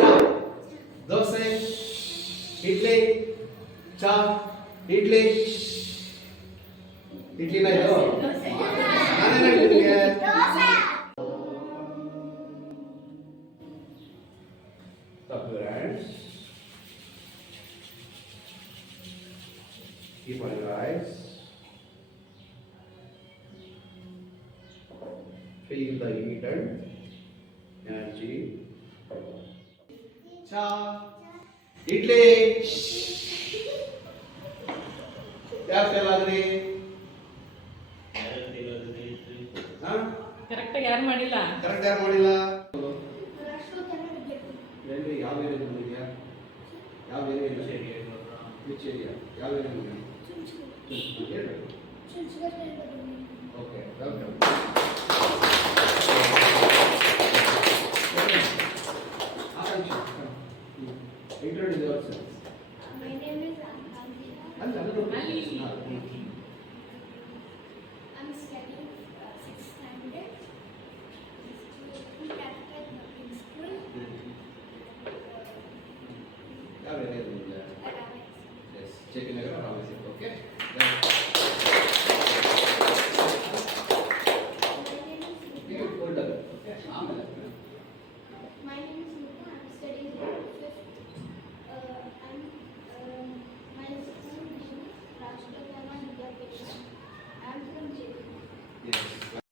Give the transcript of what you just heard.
ಚಾ ದೋಸೆ ಇಡ್ಲಿ ಚಾ ಇಡ್ಲಿ ಇಡ್ಲಿನ ಇದು ನಾನೇನು ಹೇಳ್ತೀನಿ Stop your hands. Keep on your eyes. Feel the heat and energy. Cha. Idli. क्या कहलाद्री? हाँ? ಕರೆಕ್ಟ್ ಯಾರು ಮಾಡಿಲ್ಲ ಕರೆಕ್ಟ್ ಯಾರು ಮಾಡಿಲ್ಲ? ಎಲ್ಲಿ ಯಾವ ಏರಿಯಾ ಬಂದಿದ್ಯಾ? ಯಾವ ಏರಿಯಾ? Which area? ಯಾವ area? Okay welcome. Introduce yourself. My name is Anjali. I'm studying 6th standard in Catholic Public School. ಯಾವ ಏರಿಯಾ ಬಂದಿದ್ಯಾ? Ramesh. Yes, Chetinagara, Ramesh. Okay.